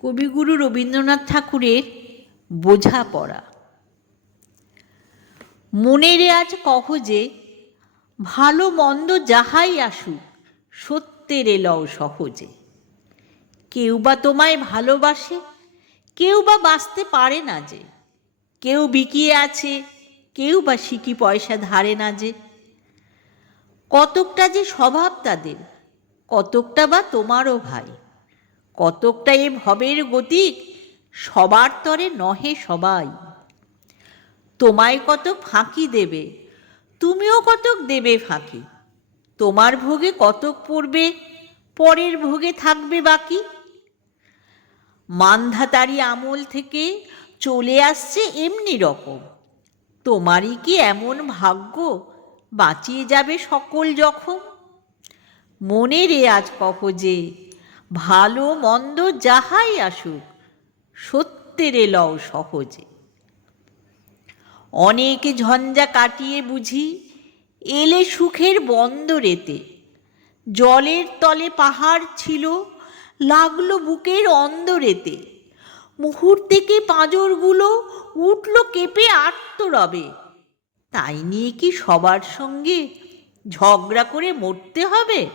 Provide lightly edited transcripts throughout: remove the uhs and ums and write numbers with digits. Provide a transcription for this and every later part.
কবিগুরু রবীন্দ্রনাথ ঠাকুরের বোঝাপড়া। মনের আজ কহ যে, ভালো মন্দ যাহাই আসুক, সত্যের লও সহজে। কেউ বা তোমায় ভালোবাসে, কেউ বা বাঁচতে পারে না যে। কেউ বিকিয়ে আছে, কেউ বা সিকি পয়সা ধারে না যে। কতকটা যে স্বভাব তাদের, কতকটা বা তোমারও ভাই। কতকটা এ ভবের গতিক, সবার তরে নহে সবাই। তোমায় কতক ফাঁকি দেবে, তুমিও কতক দেবে ফাঁকি। তোমার ভোগে কতক পড়বে, পরের ভোগে থাকবে বাকি। মানধাতারি আমল থেকে চলে আসছে এমনি রকম। তোমারই কি এমন ভাগ্য, বাঁচিয়ে যাবে সকল জখম? মনের আজ কহ যে, ভালো মন্দ যাহাই আসুক, সত্যের লও সহজে। অনেক ঝঞ্ঝা কাটিয়ে বুঝি এলে সুখের বন্দরেতে। জলের তলে পাহাড় ছিল, লাগলো বুকের অন্দরেতে। মুহূর্তেকে পাঁজরগুলো উঠল কেঁপে আর্তরবে। তাই নিয়ে কি সবার সঙ্গে ঝগড়া করে মরতে হবে?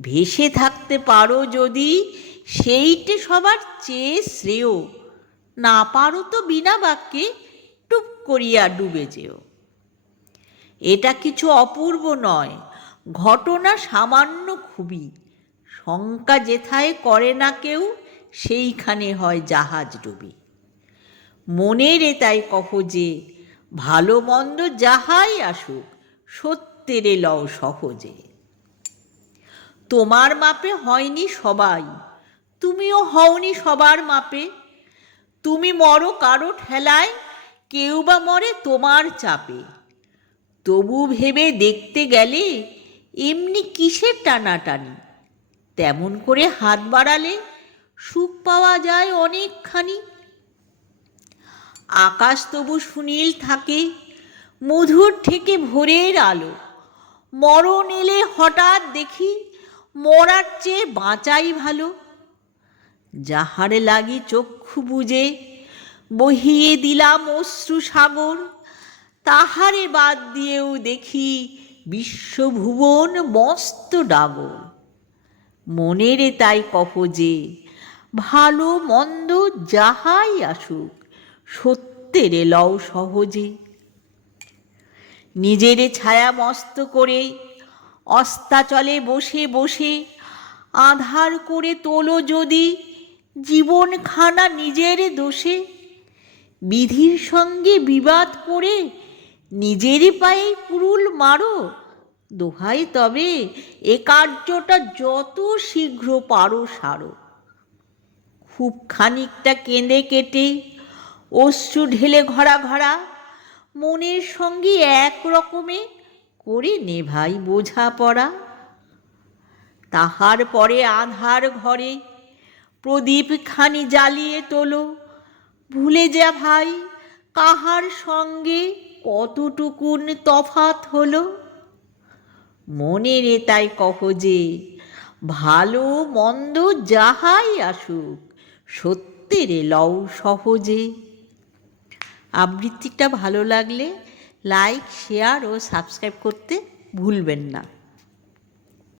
ভেসে থাকতে পারো যদি, সেইটে সবার চেয়ে শ্রেয়। না পারো তো বিনা বাক্যে টুপ করিয়া ডুবে যেও। এটা কিছু অপূর্ব নয়, ঘটনা সামান্য খুবই। শঙ্কা যেথায় করে না কেউ, সেইখানে হয় জাহাজ ডুবি। মনের তাই কহ যে, ভালো মন্দ যাহাই আসুক, সত্যের লও সহজে। তোমার মাপে হয়নি সবাই, তুমিও হওনি সবার মাপে। তুমি মরো কারো ঠেলায়, কেউ বা মরে তোমার চাপে। তবু ভেবে দেখতে গেলে এমনি কিসের টানাটানি? তেমন করে হাত বাড়ালে সুখ পাওয়া যায় অনেকখানি। আকাশ তবু সুনীল থাকে, মধুর ঠেকে ভোরের আলো। মরণ এলে হঠাৎ দেখি, মরার চেয়ে বাঁচাই ভালো। যাহার লাগি চক্ষু বুজে বহিয়ে দিলাম অশ্রু সাগর, তাহারে বাদ দিয়েও দেখি বিশ্বভুবন মস্ত ডাগর। মনের তাই কহ যে, ভালো মন্দ যাহাই আসুক, সত্যের লও সহজে। নিজের ছায়া মস্ত করে অস্তাচলে বসে বসে, আঁধার করে তোলো যদি জীবনখানা নিজের দোষে। বিধির সঙ্গে বিবাদ করে নিজের পায়ে কুড়ুল মারো। দোহাই তবে এ কার্যটা যত শীঘ্র পারো সারো। খুব খানিকটা কেঁদে কেটে অশ্রু ঢেলে ঘরা ঘরা, মনের সঙ্গে এক রকমে করে নেভাই বোঝাপড়া। তাহার পরে আঁধার ঘরে প্রদীপ খানি জ্বালিয়ে তোলো। ভুলে যা ভাই, কাহার সঙ্গে কতটুকুন তফাৎ হলো। মনের তাই কহ যে, ভালো মন্দ যাহাই আসুক, সত্যের লও সহজে। আবৃত্তিটা ভালো লাগলে লাইক, শেয়ার ও সাবস্ক্রাইব করতে ভুলবেন না।